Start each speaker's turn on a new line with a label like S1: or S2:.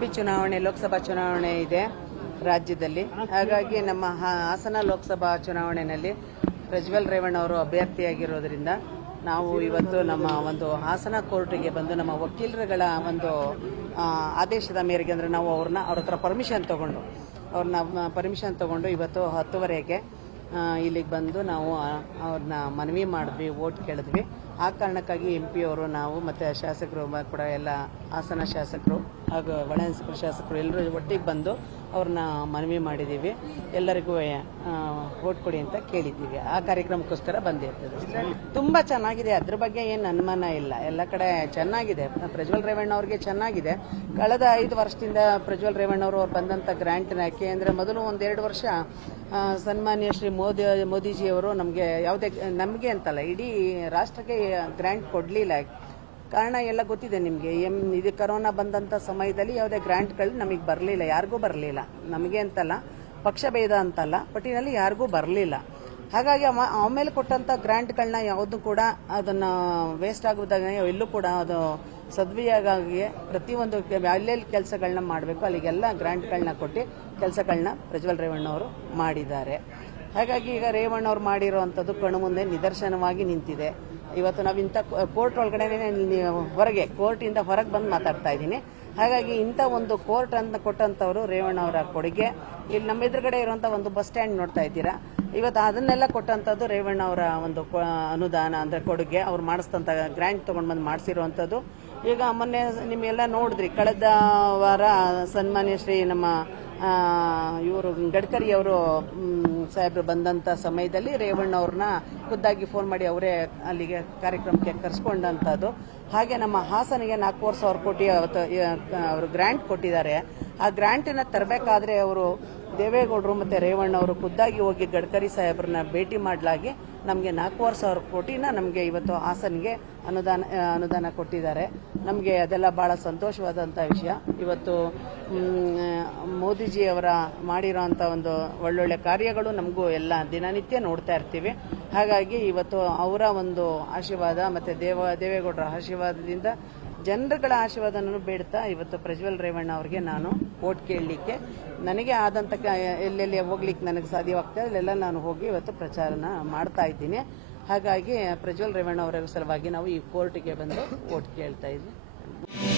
S1: ಹಂಪಿ ಚುನಾವಣೆ ಲೋಕಸಭಾ ಚುನಾವಣೆ ಇದೆ ರಾಜ್ಯದಲ್ಲಿ ಹಾಗಾಗಿ ನಮ್ಮ ಹಾಸನ ಲೋಕಸಭಾ ಚುನಾವಣೆಯಲ್ಲಿ ಪ್ರಜ್ವಲ್ ರೇವಣ್ಣ ಅವರು ಅಭ್ಯರ್ಥಿಯಾಗಿರೋದ್ರಿಂದ ನಾವು ಇವತ್ತು ನಮ್ಮ ಒಂದು ಹಾಸನ ಕೋರ್ಟಿಗೆ ಬಂದು ನಮ್ಮ ವಕೀಲರುಗಳ ಒಂದು ಆದೇಶದ ಮೇರೆಗೆ ಅಂದರೆ ನಾವು ಅವ್ರನ್ನ ಅವ್ರ ಹತ್ರ ಪರ್ಮಿಷನ್ ತೊಗೊಂಡು ಅವ್ರನ್ನ ಪರ್ಮಿಷನ್ ತೊಗೊಂಡು ಇವತ್ತು ಹತ್ತುವರೆಗೆ ಇಲ್ಲಿಗೆ ಬಂದು ನಾವು ಅವ್ರನ್ನ ಮನವಿ ಮಾಡಿದ್ವಿ ವೋಟ್ ಕೇಳಿದ್ವಿ ಆ ಕಾರಣಕ್ಕಾಗಿ ಎಂ ಪಿ ಅವರು ನಾವು ಮತ್ತು ಶಾಸಕರು ಕೂಡ ಎಲ್ಲ ಹಾಸನ ಶಾಸಕರು ಹಾಗೂ ಒಳಹಂಸಕರ ಶಾಸಕರು ಎಲ್ಲರೂ ಒಟ್ಟಿಗೆ ಬಂದು ಅವ್ರನ್ನ ಮನವಿ ಮಾಡಿದ್ದೀವಿ ಎಲ್ಲರಿಗೂ ಓಟ್ ಕೊಡಿ ಅಂತ ಕೇಳಿದ್ದೀವಿ ಆ ಕಾರ್ಯಕ್ರಮಕ್ಕೋಸ್ಕರ ಬಂದಿರ್ತದೆ ತುಂಬ ಚೆನ್ನಾಗಿದೆ ಅದ್ರ ಬಗ್ಗೆ ಏನು ಅನುಮಾನ ಇಲ್ಲ ಎಲ್ಲ ಕಡೆ ಚೆನ್ನಾಗಿದೆ ಪ್ರಜ್ವಲ್ ರೇವಣ್ಣ ಅವ್ರಿಗೆ ಚೆನ್ನಾಗಿದೆ ಕಳೆದ ಐದು ವರ್ಷದಿಂದ ಪ್ರಜ್ವಲ್ ರೇವಣ್ಣ ಅವರು ಅವ್ರು ಬಂದಂಥ ಗ್ರ್ಯಾಂಟ್ನ ಅಂದರೆ ಮೊದಲು ಒಂದೆರಡು ವರ್ಷ ಸನ್ಮಾನ್ಯ ಶ್ರೀ ಮೋದಿ ಮೋದಿಜಿಯವರು ನಮಗೆ ಯಾವುದೇ ನಮಗೆ ಅಂತಲ್ಲ ಇಡೀ ರಾಷ್ಟ್ರಕ್ಕೆ ಗ್ರ್ಯಾಂಟ್ ಕೊಡಲಿಲ್ಲ ಕಾರಣ ಎಲ್ಲ ಗೊತ್ತಿದೆ ನಿಮಗೆ ಎಮ್ ಇದು ಕರೋನಾ ಬಂದಂಥ ಸಮಯದಲ್ಲಿ ಯಾವುದೇ ಗ್ರ್ಯಾಂಟ್ಗಳು ನಮಗೆ ಬರಲಿಲ್ಲ ಯಾರಿಗೂ ಬರಲಿಲ್ಲ ನಮಗೆ ಅಂತಲ್ಲ ಪಕ್ಷ ಭೇದ ಅಂತಲ್ಲ ಪಟ್ಟಿನಲ್ಲಿ ಯಾರಿಗೂ ಬರಲಿಲ್ಲ ಹಾಗಾಗಿ ಆಮೇಲೆ ಕೊಟ್ಟಂಥ ಗ್ರ್ಯಾಂಟ್ಗಳನ್ನ ಯಾವುದು ಕೂಡ ಅದನ್ನು ವೇಸ್ಟ್ ಆಗೋದಾಗ ಎಲ್ಲೂ ಕೂಡ ಅದು ಸದ್ವಿಯಾಗಿ ಪ್ರತಿಯೊಂದು ಅಲ್ಲೆಲ್ಲಿ ಕೆಲಸಗಳನ್ನ ಮಾಡಬೇಕು ಅಲ್ಲಿಗೆಲ್ಲ ಗ್ರ್ಯಾಂಟ್ಗಳನ್ನ ಕೊಟ್ಟು ಕೆಲಸಗಳನ್ನ ಪ್ರಜ್ವಲ್ ರೇವಣ್ಣವರು ಮಾಡಿದ್ದಾರೆ ಹಾಗಾಗಿ ಈಗ ರೇವಣ್ಣ ಅವ್ರು ಮಾಡಿರೋ ಅಂಥದ್ದು ಕಣ್ಣು ಮುಂದೆ ನಿದರ್ಶನವಾಗಿ ನಿಂತಿದೆ ಇವತ್ತು ನಾವು ಇಂಥ ಕೋರ್ಟ್ ಒಳಗಡೆ ಹೊರಗೆ ಕೋರ್ಟಿಂದ ಹೊರಗೆ ಬಂದು ಮಾತಾಡ್ತಾ ಇದ್ದೀನಿ ಹಾಗಾಗಿ ಇಂಥ ಒಂದು ಕೋರ್ಟ್ ಅಂತ ಕೊಟ್ಟಂಥವರು ರೇವಣ್ಣ ಅವರ ಕೊಡುಗೆ ಇಲ್ಲಿ ನಮ್ಮ ಎದುರುಗಡೆ ಇರುವಂಥ ಒಂದು ಬಸ್ ಸ್ಟ್ಯಾಂಡ್ ನೋಡ್ತಾ ಇದ್ದೀರಾ ಇವತ್ತು ಅದನ್ನೆಲ್ಲ ಕೊಟ್ಟಂಥದ್ದು ರೇವಣ್ಣ ಅವರ ಒಂದು ಅನುದಾನ ಅಂದರೆ ಕೊಡುಗೆ ಅವ್ರು ಮಾಡಿಸ್ತಂಥ ಗ್ರ್ಯಾಂಟ್ ತೊಗೊಂಡು ಬಂದು ಮಾಡಿಸಿರುವಂಥದ್ದು ಈಗ ಮೊನ್ನೆ ನಿಮಗೆಲ್ಲ ನೋಡಿದ್ರಿ ಕಳೆದ ವಾರ ಸನ್ಮಾನ್ಯ ಶ್ರೀ ನಮ್ಮ ಅವರು ಗಡ್ಕರಿ ಅವರು ಸಾಹೇಬರು ಬಂದಂಥ ಸಮಯದಲ್ಲಿ ರೇವಣ್ಣ ಅವ್ರನ್ನ ಖುದ್ದಾಗಿ ಫೋನ್ ಮಾಡಿ ಅವರೇ ಅಲ್ಲಿಗೆ ಕಾರ್ಯಕ್ರಮಕ್ಕೆ ಕರೆಸ್ಕೊಂಡಂಥದ್ದು ಹಾಗೆ ನಮ್ಮ ಹಾಸನಿಗೆ ನಾಲ್ಕೂವರೆ ಸಾವಿರ ಕೋಟಿ ಅವರು ಗ್ರ್ಯಾಂಟ್ ಕೊಟ್ಟಿದ್ದಾರೆ ಆ ಗ್ರ್ಯಾಂಟನ್ನು ತರಬೇಕಾದ್ರೆ ಅವರು ದೇವೇಗೌಡರು ಮತ್ತು ರೇವಣ್ಣವರು ಖುದ್ದಾಗಿ ಹೋಗಿ ಗಡ್ಕರಿ ಸಾಹೇಬ್ರನ್ನ ಭೇಟಿ ಮಾಡಲಾಗಿ ನಮಗೆ ನಾಲ್ಕೂವರೆ ಸಾವಿರ ಕೋಟಿನ ನಮಗೆ ಇವತ್ತು ಹಾಸನ್ಗೆ ಅನುದಾನ ಅನುದಾನ ಕೊಟ್ಟಿದ್ದಾರೆ ನಮಗೆ ಅದೆಲ್ಲ ಭಾಳ ಸಂತೋಷವಾದಂಥ ವಿಷಯ ಇವತ್ತು ಮೋದಿಜಿಯವರ ಮಾಡಿರೋ ಅಂಥ ಒಂದು ಒಳ್ಳೊಳ್ಳೆ ಕಾರ್ಯಗಳು ನಮಗೂ ಎಲ್ಲ ದಿನನಿತ್ಯ ನೋಡ್ತಾ ಇರ್ತೀವಿ ಹಾಗಾಗಿ ಇವತ್ತು ಅವರ ಒಂದು ಆಶೀರ್ವಾದ ಮತ್ತು ದೇವ ದೇವೇಗೌಡರ ಆಶೀರ್ವಾದದಿಂದ ಜನರುಗಳ ಆಶೀರ್ವಾದನೂ ಬೇಡ್ತಾ ಇವತ್ತು ಪ್ರಜ್ವಲ್ ರೇವಣ್ಣ ಅವರಿಗೆ ನಾನು ಓಟ್ ಕೇಳಲಿಕ್ಕೆ ನನಗೆ ಆದಂಥ ಎಲ್ಲೆಲ್ಲಿ ಹೋಗ್ಲಿಕ್ಕೆ ನನಗೆ ಸಾಧ್ಯವಾಗ್ತದೆ ಅಲ್ಲೆಲ್ಲ ನಾನು ಹೋಗಿ ಇವತ್ತು ಪ್ರಚಾರನ ಮಾಡ್ತಾ ಇದ್ದೀನಿ ಹಾಗಾಗಿ ಪ್ರಜ್ವಲ್ ರೇವಣ್ಣ ಅವರ ಸಲುವಾಗಿ ನಾವು ಈ ಕೋರ್ಟಿಗೆ ಬಂದು ಓಟ್ ಕೇಳ್ತಾ ಇದ್ದೀವಿ